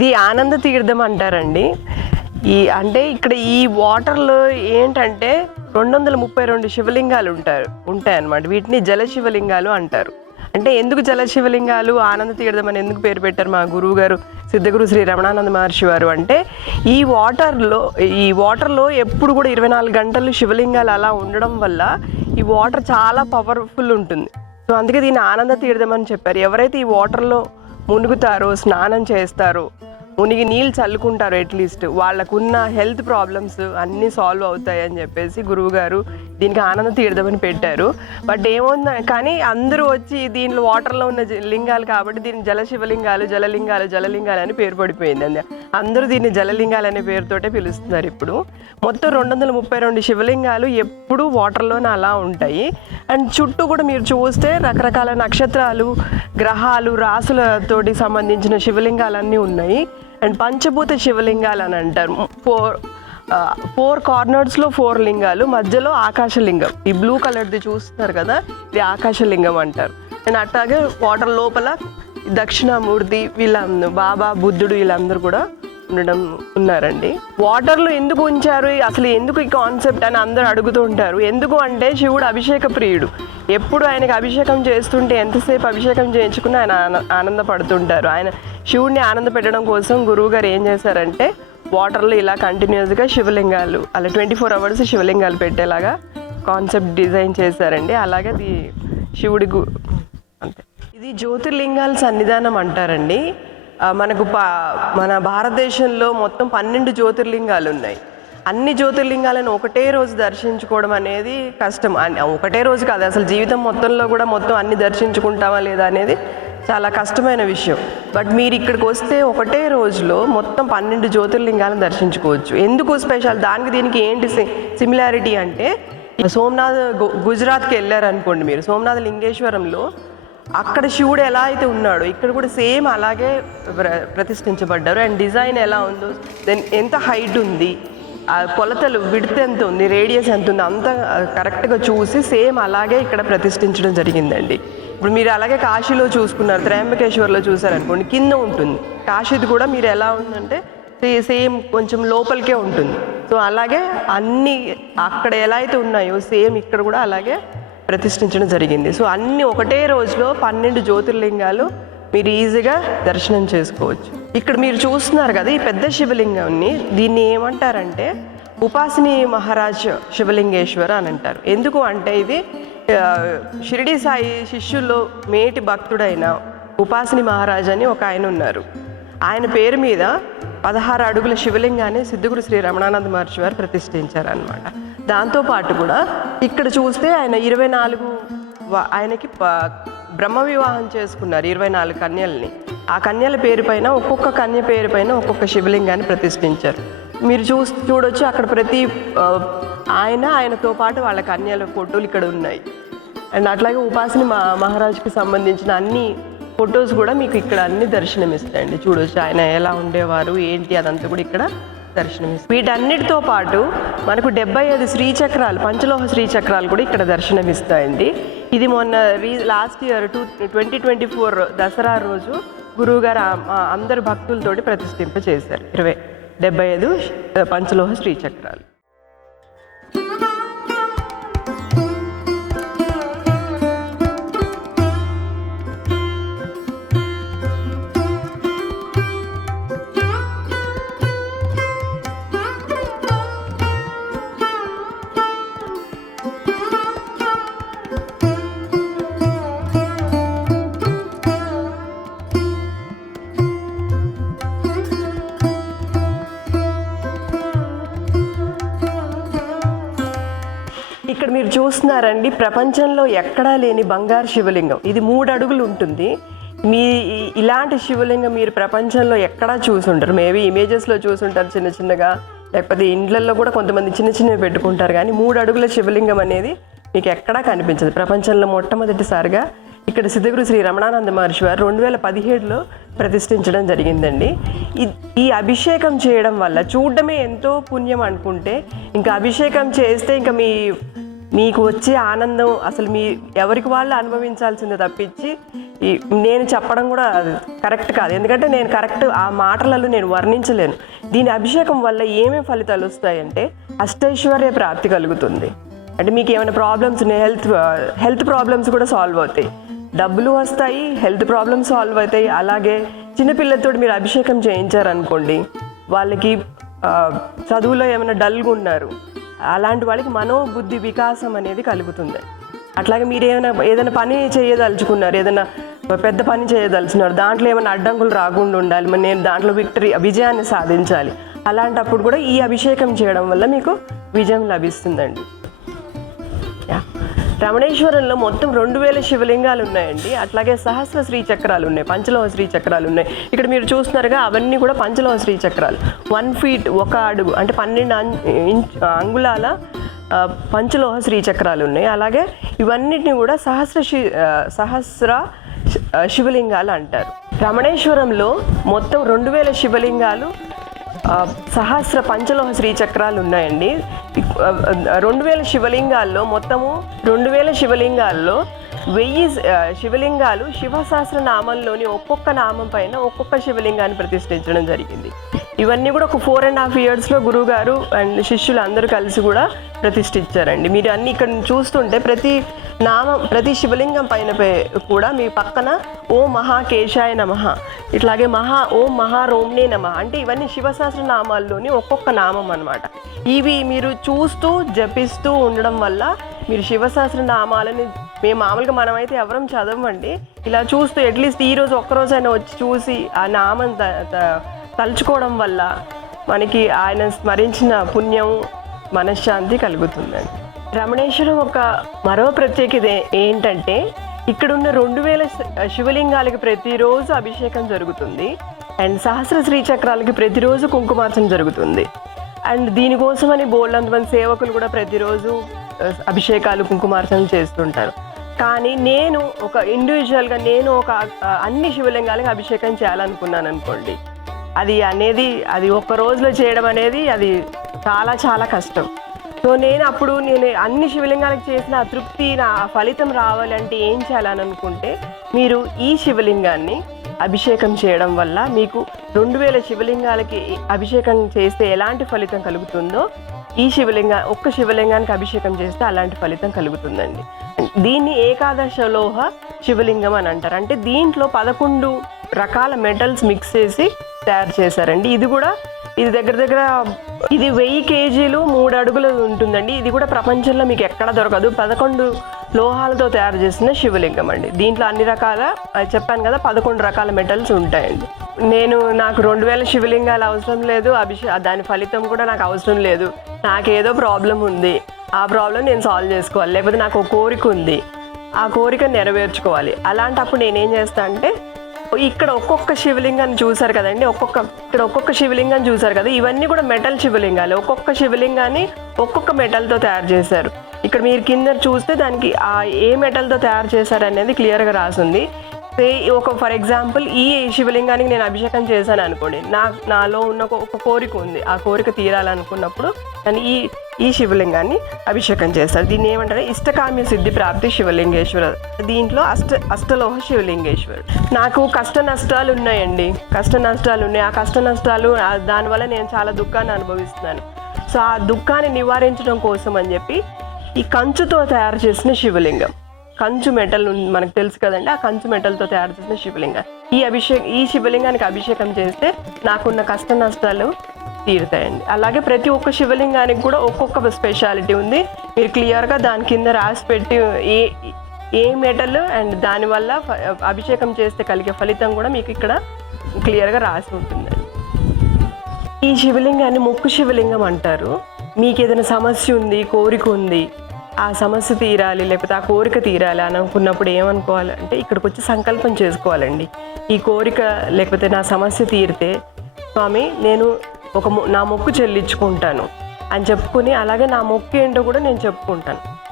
ఇది ఆనంద తీర్థం అంటారండి. అంటే ఇక్కడ ఈ వాటర్లో ఏంటంటే 232 శివలింగాలు ఉంటాయన్నమాట. వీటిని జల శివలింగాలు అంటారు. అంటే ఎందుకు జల శివలింగాలు ఆనంద తీర్థం అని ఎందుకు పేరు పెట్టారు మా గురువు గారు సిద్ధగురు శ్రీ రమణానంద మహర్షి వారు అంటే, ఈ వాటర్లో ఎప్పుడు కూడా 24 గంటలు శివలింగాలు అలా ఉండడం వల్ల ఈ వాటర్ చాలా పవర్ఫుల్ ఉంటుంది. సో అందుకే దీన్ని ఆనంద తీర్థం అని చెప్పారు. ఎవరైతే ఈ వాటర్లో మునుగుతారో, స్నానం చేస్తారో, మునిగి నీళ్ళు చల్లుకుంటారు, అట్లీస్ట్ వాళ్ళకున్న హెల్త్ ప్రాబ్లమ్స్ అన్నీ సాల్వ్ అవుతాయి అని చెప్పేసి గురువుగారు దీనికి ఆనంద తీర్థం అని పెట్టారు. బట్ ఏముంది కానీ అందరూ వచ్చి దీంట్లో వాటర్లో ఉన్న లింగాలు కాబట్టి దీన్ని జలశివలింగాలు, జలలింగాలు అని పేరు పడిపోయింది. అండి అందరూ దీన్ని జలలింగాలు అనే పేరుతోటే పిలుస్తున్నారు. ఇప్పుడు మొత్తం 232 శివలింగాలు ఎప్పుడూ వాటర్లోనే అలా ఉంటాయి. అండ్ చుట్టూ కూడా మీరు చూస్తే రకరకాల నక్షత్రాలు, గ్రహాలు, రాసులతోటి సంబంధించిన శివలింగాలన్నీ ఉన్నాయి. అండ్ పంచభూత శివలింగాలు అని అంటారు. 4 కార్నర్స్లో 4 లింగాలు, మధ్యలో ఆకాశలింగం. ఈ బ్లూ కలర్ది చూస్తున్నారు కదా, ఇది ఆకాశలింగం అంటారు. అండ్ అట్లాగే వాటర్ లోపల దక్షిణామూర్తి, బాబా, బుద్ధుడు వీళ్ళందరూ కూడా ఉన్నారండి. వాటర్లో ఎందుకు ఉంచారు, అసలు ఎందుకు ఈ కాన్సెప్ట్ అని అందరూ అడుగుతూ ఉంటారు. ఎందుకు అంటే శివుడు అభిషేక ప్రియుడు. ఎప్పుడు ఆయనకు అభిషేకం చేస్తుంటే ఎంతసేపు అభిషేకం చేయించుకుని ఆయన ఆనందపడుతుంటారు. ఆయన శివుడిని ఆనంద పెట్టడం కోసం గురువు గారు ఏం చేశారంటే వాటర్లో ఇలా కంటిన్యూస్గా శివలింగాలు అలా 24 అవర్స్ శివలింగాలు పెట్టేలాగా కాన్సెప్ట్ డిజైన్ చేశారండి. అలాగే అది శివుడి అంతే. ఇది జ్యోతిర్లింగాల సన్నిధానం అంటారండి. మన భారతదేశంలో మొత్తం 12 జ్యోతిర్లింగాలు ఉన్నాయి. అన్ని జ్యోతిర్లింగాలను ఒకటే రోజు దర్శించుకోవడం అనేది కష్టం. ఒకటే రోజు కాదు, అసలు జీవితం మొత్తంలో కూడా మొత్తం అన్ని దర్శించుకుంటామా లేదా అనేది చాలా కష్టమైన విషయం. బట్ మీరు ఇక్కడికి వస్తే ఒకటే రోజులో మొత్తం 12 జ్యోతిర్లింగాలను దర్శించుకోవచ్చు. ఎందుకు స్పెషల్, దానికి దీనికి ఏంటి సిమిలారిటీ అంటే, సోమనాథ్ గుజరాత్కి వెళ్ళారనుకోండి మీరు, సోమనాథ్ లింగేశ్వరంలో అక్కడ శివుడు ఎలా అయితే ఉన్నాడో ఇక్కడ కూడా సేమ్ అలాగే ప్రతిష్ఠించబడ్డారు. అండ్ డిజైన్ ఎలా ఉందో, దెన్ ఎంత హైట్ ఉంది, ఆ కొలతలు విడ్త్ ఎంత ఉంది, రేడియస్ ఎంత ఉంది, అంత కరెక్ట్గా చూసి సేమ్ అలాగే ఇక్కడ ప్రతిష్ఠించడం జరిగిందండి. ఇప్పుడు మీరు అలాగే కాశీలో చూసుకున్నారు, త్రయంబకేశ్వర్లో చూసారనుకోండి, కింద ఉంటుంది. కాశీది కూడా మీరు ఎలా ఉందంటే సేమ్ కొంచెం లోపలికే ఉంటుంది. సో అలాగే అన్నీ అక్కడ ఎలా అయితే ఉన్నాయో సేమ్ ఇక్కడ కూడా అలాగే ప్రతిష్ఠించడం జరిగింది. సో అన్ని ఒకటే రోజులో 12 జ్యోతిర్లింగాలు మీరు ఈజీగా దర్శనం చేసుకోవచ్చు. ఇక్కడ మీరు చూస్తున్నారు కదా ఈ పెద్ద శివలింగాన్ని, దీన్ని ఏమంటారంటే ఉపాసిని మహారాజ్ శివలింగేశ్వర అని అంటారు. ఎందుకు అంటే ఇది షిరిడి సాయి శిష్యుల్లో మేటి భక్తుడైన ఉపాసిని మహారాజ్ అని ఒక ఆయన ఉన్నారు. ఆయన పేరు మీద 16 అడుగుల శివలింగాన్ని సిద్ధగురు శ్రీ రమణానంద మహర్షి వారు ప్రతిష్ఠించారనమాట. దాంతోపాటు కూడా ఇక్కడ చూస్తే ఆయన 24 ఆయనకి బ్రహ్మ వివాహం చేసుకున్నారు, 24 కన్యల్ని. ఆ కన్యల పేరు పైన ఒక్కొక్క కన్య పేరు పైన ఒక్కొక్క శివలింగాన్ని ప్రతిష్ఠించారు. మీరు చూడొచ్చు అక్కడ ప్రతి ఆయనతో పాటు వాళ్ళ కన్యల ఫోటోలు ఇక్కడ ఉన్నాయి. అండ్ అట్లాగే ఉపాసిని మహారాజ్కి సంబంధించిన అన్ని ఫొటోస్ కూడా మీకు ఇక్కడ అన్ని దర్శనమిస్తాయండి. చూడొచ్చు ఆయన ఎలా ఉండేవారు ఏంటి అదంతా కూడా ఇక్కడ దర్శనమిస్తాయి. వీటన్నిటితో పాటు మనకు 75 శ్రీచక్రాలు, పంచలోహ శ్రీచక్రాలు కూడా ఇక్కడ దర్శనమిస్తాయండి. ఇది మొన్న లాస్ట్ ఇయర్ 2024 దసరా రోజు గురువుగారు అందరు భక్తులతోటి ప్రతిష్ఠింప చేశారు 75 పంచలోహ శ్రీచక్రాలు. ఇక్కడ మీరు చూస్తున్నారండి ప్రపంచంలో ఎక్కడా లేని బంగారు శివలింగం. ఇది 3 అడుగులు ఉంటుంది. ఇలాంటి శివలింగం మీరు ప్రపంచంలో ఎక్కడా చూసుంటారు. మేబీ ఇమేజెస్లో చూసుంటారు చిన్న చిన్నగా, లేకపోతే ఇండ్లల్లో కూడా కొంతమంది చిన్న చిన్నవి పెట్టుకుంటారు. కానీ 3 అడుగుల శివలింగం అనేది మీకు ఎక్కడా కనిపించదు. ప్రపంచంలో మొట్టమొదటిసారిగా ఇక్కడ సిద్ధగురు శ్రీ రమణానంద మహర్షి వారు 2017లో ప్రతిష్ఠించడం జరిగిందండి. ఈ అభిషేకం చేయడం వల్ల చూడడమే ఎంతో పుణ్యం అనుకుంటే, ఇంకా అభిషేకం చేస్తే ఇంకా మీకు వచ్చే ఆనందం అసలు ఎవరికి వాళ్ళు అనుభవించాల్సిందే తప్పించి నేను చెప్పడం కూడా కరెక్ట్ కాదు, ఎందుకంటే నేను కరెక్ట్ ఆ మాటలలో నేను వర్ణించలేను. దీని అభిషేకం వల్ల ఏమేమి ఫలితాలు వస్తాయంటే అష్టైశ్వర్య ప్రాప్తి కలుగుతుంది. అంటే మీకు ఏమైనా ప్రాబ్లమ్స్ ఉన్నాయి, హెల్త్ ప్రాబ్లమ్స్ కూడా సాల్వ్ అవుతాయి, డబ్బులు వస్తాయి, హెల్త్ ప్రాబ్లమ్స్ సాల్వ్ అవుతాయి. అలాగే చిన్నపిల్లలతో మీరు అభిషేకం చేయించారనుకోండి, వాళ్ళకి చదువులో ఏమైనా డల్గా ఉన్నారు అలాంటి వాళ్ళకి మనోబుద్ధి వికాసం అనేది కలుగుతుంది. అట్లాగే మీరు ఏదైనా పని చేయదలుచుకున్నారు, ఏదైనా పెద్ద పని చేయదలుచున్నారు, దాంట్లో ఏమైనా అడ్డంకులు రాకుండా ఉండాలి, మరి నేను దాంట్లో విజయాన్ని సాధించాలి, అలాంటప్పుడు కూడా ఈ అభిషేకం చేయడం వల్ల మీకు విజయం లభిస్తుందండి. రమణేశ్వరంలో మొత్తం 2000 శివలింగాలు ఉన్నాయండి. అట్లాగే సహస్ర శ్రీచక్రాలు ఉన్నాయి, పంచలోహ శ్రీచక్రాలు ఉన్నాయి. ఇక్కడ మీరు చూస్తున్నారుగా అవన్నీ కూడా పంచలోహ శ్రీచక్రాలు. 1 ఫీట్ 1 అడుగు అంటే 12 అంగుళాల పంచలోహ శ్రీచక్రాలు ఉన్నాయి. అలాగే ఇవన్నిటిని కూడా సహస్ర శివలింగాలు అంటారు. రమణేశ్వరంలో మొత్తం 2000 శివలింగాలు, సహస్ర పంచలోహ శ్రీచక్రాలు ఉన్నాయండి. 2000 శివలింగాల్లో మొత్తము 2000 శివలింగాల్లో 1000 శివలింగాలు శివసహస్ర నామంలోని ఒక్కొక్క నామం పైన ఒక్కొక్క శివలింగాన్ని ప్రతిష్ఠించడం జరిగింది. ఇవన్నీ కూడా ఒక 4.5 yearsలో గురువు గారు అండ్ శిష్యులు అందరూ కలిసి కూడా ప్రతిష్ఠించారండి. మీరు అన్ని ఇక్కడ చూస్తుంటే ప్రతి శివలింగం పైన కూడా మీ పక్కన ఓం మహాకేశాయ నమః, ఇట్లాగే ఓం మహారోమ్నే నమః, అంటే ఇవన్నీ శివసహస్ర నామాల్లోని ఒక్కొక్క నామం అన్నమాట. ఇవి మీరు చూస్తూ జపిస్తూ ఉండడం వల్ల మీరు శివసహస్ర నామాలని మామూలుగా మనమైతే ఎవరం చదవండి, ఇలా చూస్తూ అట్లీస్ట్ ఈరోజు ఒక్కరోజైనా వచ్చి చూసి ఆ నామం తలుచుకోవడం వల్ల మనకి ఆయన స్మరించిన పుణ్యం మనశ్శాంతి కలుగుతుందండి. రమణేశ్వరం మరో ప్రత్యేకత ఏంటంటే ఇక్కడున్న 2000 శివలింగాలకి ప్రతిరోజు అభిషేకం జరుగుతుంది. అండ్ సహస్ర శ్రీచక్రాలకి ప్రతిరోజు కుంకుమార్చన జరుగుతుంది. అండ్ దీనికోసమని బోల్డంతమంది సేవకులు కూడా ప్రతిరోజు అభిషేకాలు కుంకుమార్చన చేస్తుంటారు. కానీ నేను ఇండివిజువల్గా అన్ని శివలింగాలకి అభిషేకం చేయాలనుకున్నాను అనుకోండి, అది ఒక్క రోజులో చేయడం అనేది అది చాలా చాలా కష్టం. సో నేను అన్ని శివలింగాలకు చేసిన తృప్తి నా ఫలితం రావాలంటే ఏం చేయాలని అనుకుంటే మీరు ఈ శివలింగాన్ని అభిషేకం చేయడం వల్ల మీకు 2000 శివలింగాలకి అభిషేకం చేస్తే ఎలాంటి ఫలితం కలుగుతుందో ఒక్క శివలింగానికి అభిషేకం చేస్తే అలాంటి ఫలితం కలుగుతుందండి. దీన్ని ఏకాదశలోహ శివలింగం అని అంటారు. అంటే దీంట్లో 11 రకాల మెటల్స్ మిక్స్ చేసి తయారు చేశారండి. ఇది దగ్గర 1000 kgs 3 అడుగులు ఉంటుందండి. ఇది కూడా ప్రపంచంలో మీకు ఎక్కడ దొరకదు. 11 లోహాలతో తయారు చేసిన శివలింగం అండి. దీంట్లో అన్ని రకాల చెప్పాను కదా 11 రకాల మెటల్స్ ఉంటాయండి. నాకు 2000 శివలింగాలు అవసరం లేదు, దాని ఫలితం కూడా నాకు అవసరం లేదు. నాకేదో ప్రాబ్లం ఉంది, ఆ ప్రాబ్లం నేను సాల్వ్ చేసుకోవాలి, లేకపోతే నాకు ఒక కోరిక ఉంది, ఆ కోరిక నెరవేర్చుకోవాలి. అలాంటప్పుడు నేనేం చేస్తా అంటే ఇక్కడ ఒక్కొక్క శివలింగాన్ని చూసారు కదండి, ఒక్కొక్క శివలింగాన్ని చూసారు కదా, ఇవన్నీ కూడా మెటల్ శివలింగాలు. ఒక్కొక్క శివలింగాన్ని ఒక్కొక్క మెటల్తో తయారు చేశారు. ఇక్కడ మీరు కింద చూస్తే దానికి ఏ మెటల్తో తయారు చేశారు అనేది క్లియర్గా రాసింది. ఫర్ ఎగ్జాంపుల్ ఈ శివలింగానికి నేను అభిషేకం చేశాను అనుకోండి, నాలో ఉన్న ఒక కోరిక ఉంది, ఆ కోరిక తీరాలనుకున్నప్పుడు నేను ఈ శివలింగాన్ని అభిషేకం చేస్తాను. దీన్ని ఏమంటారు, ఇష్టకామ్య సిద్ధి ప్రాప్తి శివలింగేశ్వర. దీంట్లో అష్టలోహ శివలింగేశ్వరుడు. నాకు కష్ట నష్టాలు ఉన్నాయండి, ఆ కష్ట నష్టాలు దానివల్ల నేను చాలా దుఃఖాన్ని అనుభవిస్తున్నాను. సో ఆ దుఃఖాన్ని నివారించడం కోసం అని చెప్పి ఈ కంచుతో తయారు చేసిన శివలింగం, కంచు మెటల్ మనకు తెలుసు కదండి, ఆ కంచు మెటల్తో తయారు చేసిన శివలింగం. ఈ శివలింగానికి అభిషేకం చేస్తే నాకున్న కష్ట నష్టాలు తీరుతాయండి. అలాగే ప్రతి ఒక్క శివలింగానికి కూడా ఒక్కొక్క స్పెషాలిటీ ఉంది. మీరు క్లియర్గా దాని కింద రాసి పెట్టి ఏ మెటల్ అండ్ దానివల్ల అభిషేకం చేస్తే కలిగే ఫలితం కూడా మీకు ఇక్కడ క్లియర్గా రాసి ఉంటుందండి. ఈ శివలింగాన్ని మొక్కు శివలింగం అంటారు. మీకు ఏదైనా సమస్య ఉంది, కోరిక ఉంది, ఆ సమస్య తీరాలి లేకపోతే ఆ కోరిక తీరాలి అని అనుకున్నప్పుడు ఏమనుకోవాలంటే ఇక్కడికి వచ్చి సంకల్పం చేసుకోవాలండి. ఈ కోరిక లేకపోతే నా సమస్య తీరితే స్వామి నేను నా మొక్కు చెల్లించుకుంటాను అని చెప్పుకుని, అలాగే నా మొక్కు ఏంటో కూడా నేను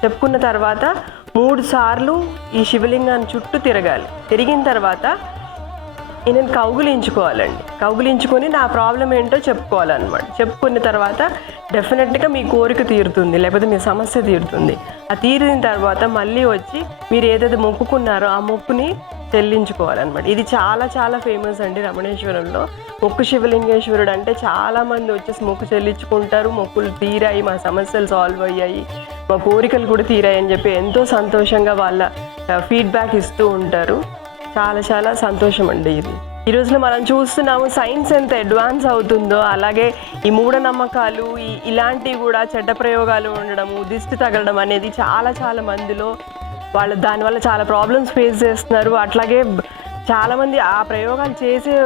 చెప్పుకున్న తర్వాత 3 సార్లు ఈ శివలింగాన్ని చుట్టూ తిరిగిన తర్వాత నేను కౌగులించుకొని నా ప్రాబ్లం ఏంటో చెప్పుకోవాలన్నమాట. చెప్పుకున్న తర్వాత డెఫినెట్గా మీ కోరిక తీరుతుంది, లేకపోతే మీ సమస్య తీరుతుంది. ఆ తీరిన తర్వాత మళ్ళీ వచ్చి మీరు ఏదైతే మొక్కుకున్నారో ఆ మొక్కుని చెల్లించుకోవాలన్నమాట. ఇది చాలా చాలా ఫేమస్ అండి రమణేశ్వరంలో. మొక్కు శివలింగేశ్వరుడు అంటే చాలామంది వచ్చేసి మొక్కు చెల్లించుకుంటారు. మొక్కులు తీరాయి, మా సమస్యలు సాల్వ్ అయ్యాయి, మా కోరికలు కూడా తీరాయి అని చెప్పి ఎంతో సంతోషంగా వాళ్ళ ఫీడ్బ్యాక్ ఇస్తూ ఉంటారు. చాలా చాలా సంతోషం అండి ఇది. ఈ రోజులో మనం చూస్తున్నాము సైన్స్ ఎంత అడ్వాన్స్ అవుతుందో, అలాగే ఈ మూఢనమ్మకాలు ఇలాంటివి కూడా చెడ్డ ప్రయోగాలు ఉండడము, దిష్టి తగలడం అనేది చాలా చాలా మందిలో దానివల్ల చాలా ప్రాబ్లమ్స్ ఫేస్ చేస్తున్నారు. అట్లాగే చాలామంది ఆ ప్రయోగాలు చేసే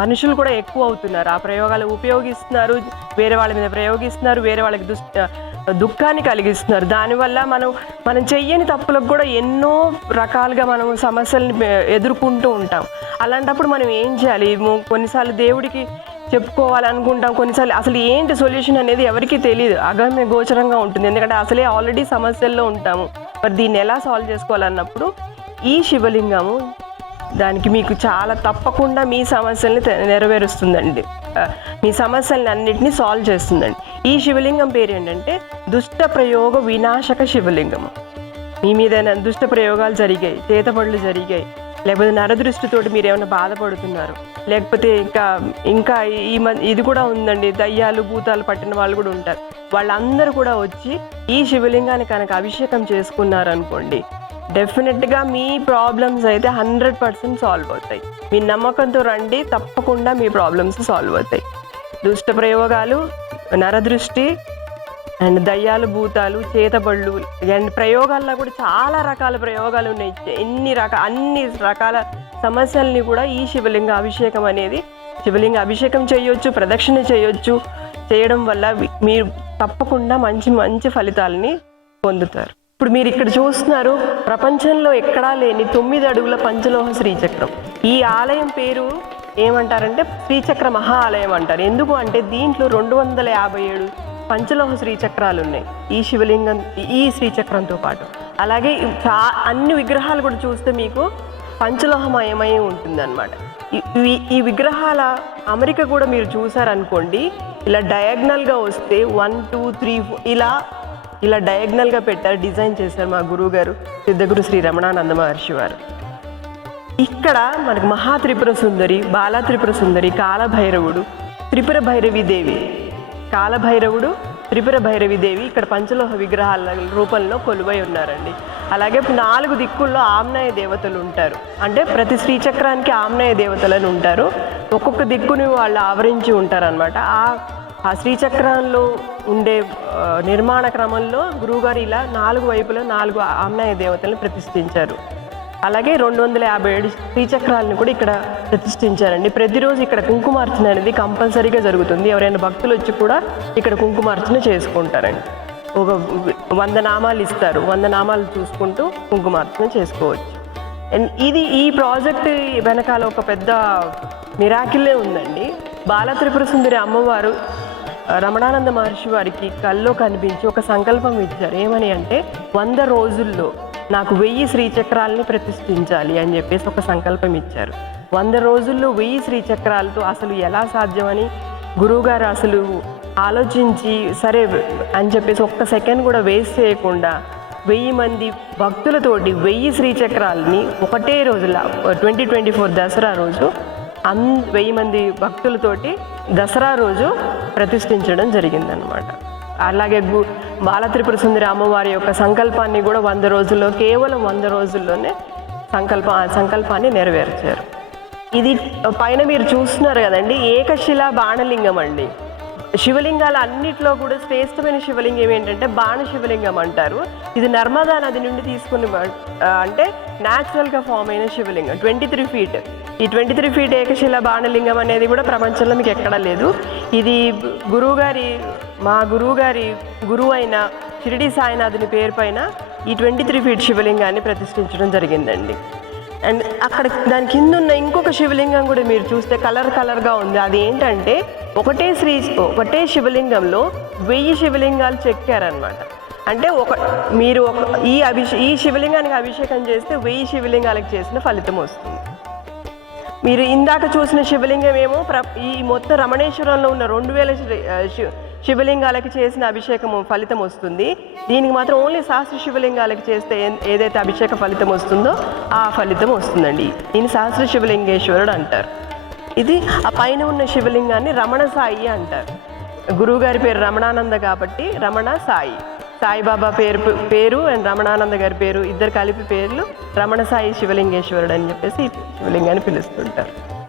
మనుషులు కూడా ఎక్కువ అవుతున్నారు. ఆ ప్రయోగాలు ఉపయోగిస్తున్నారు, వేరే వాళ్ళ మీద ప్రయోగిస్తున్నారు, వేరే వాళ్ళకి దుఃఖాన్ని కలిగిస్తున్నారు. దానివల్ల మనం చెయ్యని తప్పులకు కూడా ఎన్నో రకాలుగా మనం సమస్యల్ని ఎదుర్కొంటూ ఉంటాం. అలాంటప్పుడు మనం ఏం చేయాలి? కొన్నిసార్లు దేవుడికి చెప్పుకోవాలనుకుంటాం, కొన్నిసార్లు అసలు ఏంటి సొల్యూషన్ అనేది ఎవరికీ తెలియదు, అగమ్య గోచరంగా ఉంటుంది. ఎందుకంటే అసలే ఆల్రెడీ సమస్యల్లో ఉంటాము. మరి దీన్ని ఎలా సాల్వ్ చేసుకోవాలన్నప్పుడు ఈ శివలింగము దానికి మీకు చాలా తప్పకుండా మీ సమస్యల్ని నెరవేరుస్తుందండి, మీ సమస్యల్ని అన్నిటినీ సాల్వ్ చేస్తుందండి. ఈ శివలింగం పేరు ఏంటంటే దుష్ట ప్రయోగ వినాశక శివలింగము. మీ మీద దుష్ట ప్రయోగాలు జరిగాయి, చేతబడులు జరిగాయి, లేకపోతే నరదృష్టితోటి మీరు ఏమైనా బాధపడుతున్నారు, లేకపోతే ఇంకా ఇది కూడా ఉందండి, దయ్యాలు భూతాలు పట్టిన వాళ్ళు కూడా ఉంటారు. వాళ్ళందరూ కూడా వచ్చి ఈ శివలింగాన్ని కనుక అభిషేకం చేసుకున్నారనుకోండి, డెఫినెట్గా మీ ప్రాబ్లమ్స్ అయితే 100% సాల్వ్ అవుతాయి. మీ నమ్మకంతో రండి, తప్పకుండా మీ ప్రాబ్లమ్స్ సాల్వ్ అవుతాయి. దుష్ట ప్రయోగాలు, నరదృష్టి అండ్ దయ్యాలు భూతాలు చేతబళ్ళు అండ్ ప్రయోగాల్లో కూడా చాలా రకాల ప్రయోగాలు ఉన్నాయి. అన్ని రకాల సమస్యల్ని కూడా ఈ శివలింగ అభిషేకం అనేది, శివలింగ అభిషేకం చేయొచ్చు, ప్రదక్షిణ చేయొచ్చు. చేయడం వల్ల మీరు తప్పకుండా మంచి మంచి ఫలితాలని పొందుతారు. ఇప్పుడు మీరు ఇక్కడ చూస్తున్నారు, ప్రపంచంలో ఎక్కడా లేని 9 అడుగుల పంచలోహ శ్రీచక్రం. ఈ ఆలయం పేరు ఏమంటారంటే శ్రీచక్ర మహా ఆలయం అంటారు. ఎందుకు అంటే దీంట్లో 257 పంచలోహ శ్రీచక్రాలు ఉన్నాయి ఈ శివలింగం, ఈ శ్రీచక్రంతో పాటు. అలాగే అన్ని విగ్రహాలు కూడా చూస్తే మీకు పంచలోహమయమై ఉంటుందన్నమాట. ఈ విగ్రహాల అమరిక కూడా మీరు చూసారనుకోండి, ఇలా డయాగ్నల్గా వస్తే 1 2 3 4 ఇలా డయాగ్నల్గా పెట్టారు, డిజైన్ చేశారు మా గురువు గారు సిద్ధగురు శ్రీ రమణానంద మహర్షి వారు. ఇక్కడ మనకు మహాత్రిపుర సుందరి, బాలా త్రిపుర సుందరి, కాలభైరవుడు, త్రిపుర భైరవీదేవి, కాలభైరవుడు, త్రిపుర భైరవీదేవి ఇక్కడ పంచలోహ విగ్రహాల రూపంలో కొలువై ఉన్నారండి. అలాగే 4 దిక్కుల్లో ఆమ్నాయ దేవతలు ఉంటారు. అంటే ప్రతి శ్రీచక్రానికి ఆమ్నాయ దేవతలను ఉంటారు. ఒక్కొక్క దిక్కుని వాళ్ళు ఆవరించి ఉంటారనమాట. ఆ శ్రీచక్రంలో ఉండే నిర్మాణ క్రమంలో గురువుగారు ఇలా 4 వైపులా 4 ఆమ్నాయ దేవతలను ప్రతిష్ఠించారు. అలాగే 257 శ్రీచక్రాలను కూడా ఇక్కడ ప్రతిష్ఠించారండి. ప్రతిరోజు ఇక్కడ కుంకుమార్చన అనేది కంపల్సరీగా జరుగుతుంది. ఎవరైనా భక్తులు వచ్చి కూడా ఇక్కడ కుంకుమార్చన చేసుకుంటారండి. ఒక 100 నామాలు ఇస్తారు, 100 నామాలు చూసుకుంటూ కుంకుమార్చన చేసుకోవచ్చు. ఈ ప్రాజెక్ట్ వెనకాల ఒక పెద్ద మిరాకిలే ఉందండి. బాలా త్రిపుర సుందరి అమ్మవారు రమణానంద మహర్షి వారికి కల్లో కనిపించి ఒక సంకల్పం ఇచ్చారు. ఏమని అంటే 100 రోజుల్లో నాకు 1000 శ్రీచక్రాలని ప్రతిష్ఠించాలి అని చెప్పేసి ఒక సంకల్పం ఇచ్చారు. 100 రోజుల్లో 1000 శ్రీచక్రాలతో అసలు ఎలా సాధ్యమని గురువుగారు అసలు ఆలోచించి సరే అని చెప్పేసి ఒక్క సెకండ్ కూడా వేస్ట్ చేయకుండా 1000 మంది భక్తులతోటి 1000 శ్రీచక్రాలని ఒకటే రోజుల 2024 దసరా రోజు 1000 మంది భక్తులతోటి దసరా రోజు ప్రతిష్ఠించడం జరిగిందనమాట. అలాగే బాలా త్రిపుర సుందరి అమ్మవారి యొక్క సంకల్పాన్ని కూడా 100 రోజుల్లో, కేవలం 100 రోజుల్లోనే సంకల్పాన్ని నెరవేర్చారు. ఇది పైన మీరు చూస్తున్నారు కదండి, ఏకశిలా బాణలింగం అండి. శివలింగాల అన్నిట్లో కూడా శ్రేష్టమైన శివలింగం ఏంటంటే బాణ శివలింగం అంటారు. ఇది నర్మదా నది నుండి తీసుకుని అంటే న్యాచురల్గా ఫామ్ అయిన శివలింగం 23 ఫీట్. ఈ 23 ఫీట్ ఏకశిలా బాణలింగం అనేది కూడా ప్రపంచంలో మీకు ఎక్కడా లేదు. ఇది మా గురువుగారి గురువు అయిన షిరిడి సాయినాథుని పేరు పైన ఈ 23 ఫీట్ శివలింగాన్ని ప్రతిష్ఠించడం జరిగిందండి. అండ్ అక్కడ దాని కింద ఉన్న ఇంకొక శివలింగం కూడా మీరు చూస్తే కలర్గా ఉంది. అది ఏంటంటే ఒకటే శివలింగంలో 1000 శివలింగాలు చెక్కారనమాట. అంటే ఈ శివలింగానికి అభిషేకం చేస్తే 1000 శివలింగాలకు చేసిన ఫలితం వస్తుంది. మీరు ఇందాక చూసిన శివలింగం ఏమో ఈ మొత్తం రమణేశ్వరంలో ఉన్న శివలింగాలకి చేసిన అభిషేకం ఫలితం వస్తుంది. దీనికి మాత్రం ఓన్లీ సహస్ర శివలింగాలకి చేస్తే ఏదైతే అభిషేక ఫలితం వస్తుందో ఆ ఫలితం వస్తుందండి. దీన్ని సహస్ర శివలింగేశ్వరుడు అంటారు. ఇది ఆ పైన ఉన్న శివలింగాన్ని రమణ సాయి అంటారు. గురువుగారి పేరు రమణానంద కాబట్టి రమణ సాయి. సాయిబాబా పేరు అండ్ రమణానంద గారి పేరు ఇద్దరు కలిపి పేర్లు రమణ సాయి శివలింగేశ్వరుడు అని చెప్పేసి శివలింగాన్ని పిలుస్తుంటారు.